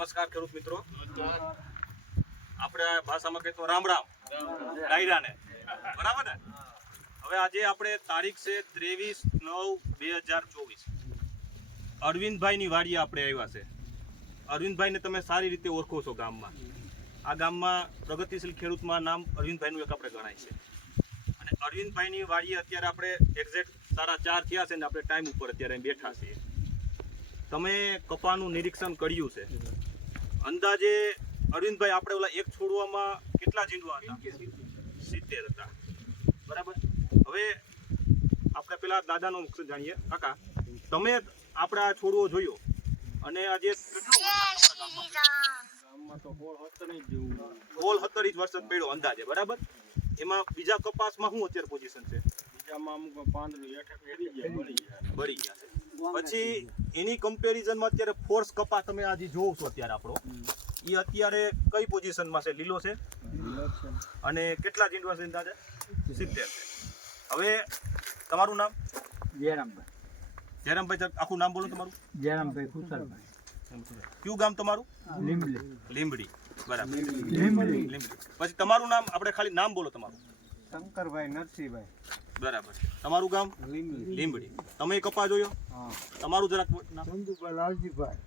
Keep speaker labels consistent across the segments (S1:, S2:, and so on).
S1: નમસ્કાર ખેડૂત મિત્રો. આપણે ભાષામાં કહીએ તો રામ રામ. ડાયરાને. બરાબર ને? હવે આજે આપણે તારીખ છે ત્રેવીસ નવ બે હજાર ચોવીસ. અરવિંદભાઈની વાડીએ આપણે આવ્યા છે. અરવિંદભાઈને તમે સારી રીતે ઓળખો છો ગામમાં. આ ગામમાં પ્રગતિશીલ ખેડૂતમાં નામ અરવિંદભાઈનું એક આપણે ગણાય છે. અને અરવિંદભાઈની વાડીએ અત્યારે આપણે એક્ઝેક્ટ સાડા ચાર થયા છે ને આપણે ટાઈમ ઉપર અત્યારે બેઠા છીએ. તમે કપાનું નિરીક્ષણ કર્યું છે. અંદાજે અરવિંદભાઈ આપણે ઓલા એક છોડવામાં કેટલા ઝીંડવા હતા? સિત્તેર હતા. બરાબર? હવે આપણે પેલા દાદાનો મુખ જાણીએ. કાકા તમે આપણે છોડવો જોયો? અને આજે હોલ વરસાદ તમારા ગામમાં?
S2: ગામમાં તો હોળ હતો નહીં જેવું
S1: સોળ સત્તર ઇંચ વરસાદ પડ્યો અંદાજે બરાબર? એમાં બીજા કપાસમાં શું અત્યારે પોઝિશન છે?
S2: બીજામાં અમુક પાંદડું હેઠે ફેરી જાય બળી જાય
S1: બળી ગયા પછી એની કમ્પેરિઝનમાં અત્યારે ફોર્સ કપા તમે આજે જોવો છો અત્યારે આપણો. એ અત્યારે કઈ પોઝિશનમાં છે? લીલો છે? અને કેટલા ઝીંડવા છે અંદાજે? સિત્તેર. હવે તમારું નામ?
S3: જયરામભાઈ.
S1: જયરામભાઈ આખું નામ બોલો તમારું.
S3: જયરામભાઈ ખુશાલભાઈ.
S1: કયું ગામ તમારું?
S3: લીંબડી.
S1: લીંબડી. બરાબર.
S3: લીંબલી
S1: લીંબડી. પછી તમારું નામ આપણે ખાલી નામ બોલો તમારું.
S2: શંકરભાઈ નરસિંહભાઈ.
S1: બરાબર. તમારું ગામ? લીંબડી. તમે કપા જોયો? તમારું જરાક
S2: ચંદુભાઈ લાલજીભાઈ.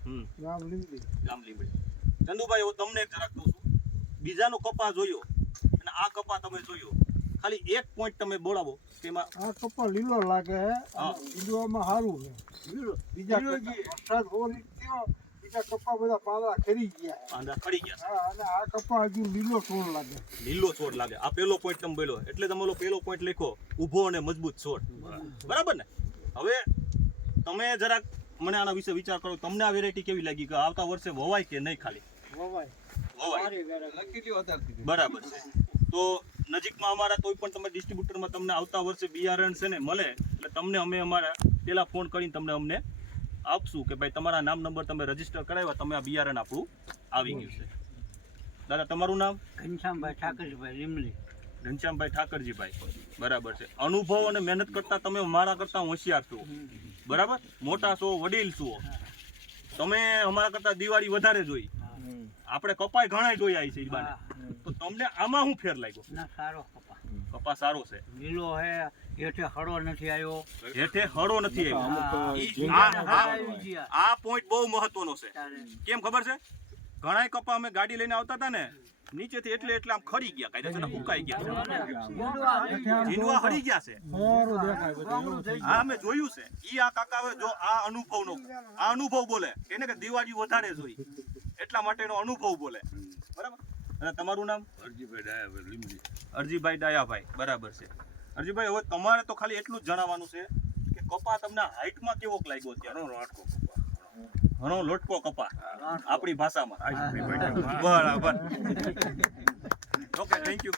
S2: ગામ
S1: લીંબડી. ચંદુભાઈ હું તમને જરાક કહું છું. બીજાનો કપા જોયો અને આ કપા તમે જોયો. ખાલી એક પોઈન્ટ તમે બોલાવો તેમાં
S2: આ કપા લીલો લાગે હે.
S1: હા.
S2: સારું છે. બીજા વરસાદ હોરી થયો બીજા બધા પાંદડા ખરી ગયા.
S1: પાંદડા પડી ગયા.
S2: હા અને આ કપા હજુ લીલો છોડ લાગે.
S1: લીલો છોડ લાગે. આ પહેલો પોઈન્ટ તમે બોલ્યો. એટલે તમે ઓલો પેલો પોઈન્ટ લખો. ઊભો અને મજબૂત છોડ. બરાબર ને? હવે તમે જરાક મને આના વિશે વિચાર કરો. તમને આ વેરાયટી કેવી લાગી? કે આવતા વર્ષે વવાય કે નહીં ખાલી?
S2: વવાય.
S1: વવાય. બરાબર છે. તો નજીકમાં અમારા કોઈ પણ તમે ડિસ્ટ્રીબ્યુટરમાં તમને આવતા વર્ષે બિયારણ છે ને મળે. એટલે તમને અમે અમારા પેલા ફોન કરીને તમને અમને આપશું કે ભાઈ તમારા નામ નંબર તમે રજિસ્ટર કરાવ્યા તમે આ બિયારણ આપણું આવી ગયું છે. દાદા તમારું નામ?
S3: ઘનશ્યામભાઈ ઠાકરજીભાઈ લીંબલી
S1: ઘનશ્યામભાઈ ઠાકરજીભાઈ. બરાબર છે. અનુભવ અને મહેનત કરતા તમે મારા કરતા હોશિયાર છો. બરાબર? મોટા છો વડીલ છો. તમે અમારા કરતા દિવાળી વધારે જોઈ. આપણે કપાય ઘણા આવી છે તો તમને આમાં હું ફેર લાગ્યો?
S3: સારો કપા
S1: કપા સારો છે.
S3: લીલો હે હેઠે હળો નથી આવ્યો.
S1: હેઠે હળો નથી આવ્યો. આ- પોઈન્ટ બહુ મહત્વનો છે. કેમ ખબર છે? ઘણા કપા અમે ગાડી લઈને આવતા હતા ને નીચેથી એટલે એટલે આમ ખરી ગયા કાયદેસર ફૂંકાઈ ગયા. જીનવા હળી ગયા. છે.
S2: સારું દેખાય બધું. એવું થઈ
S1: આ અમે જોયું છે. ઈ આ કાકા હવે જો આ અનુભવનો આ અનુભવ બોલે. એને કે દિવાળી વધારે જોઈ. એટલા માટેનો અનુભવ બોલે. બરાબર? અને તમારું નામ? અરજીભાઈ ડાયાભાઈ લીમડી અરજીભાઈ ડાયાભાઈ બરાબર છે. અરજીભાઈ હવે તમારે તો ખાલી એટલું જ જણાવવાનું છે કે કપા તમને હાઈટમાં કેવો લાગ્યો અત્યારે? ઘણો લોટકો કપા. આપણી ભાષામાં. બરાબર. Okay thank you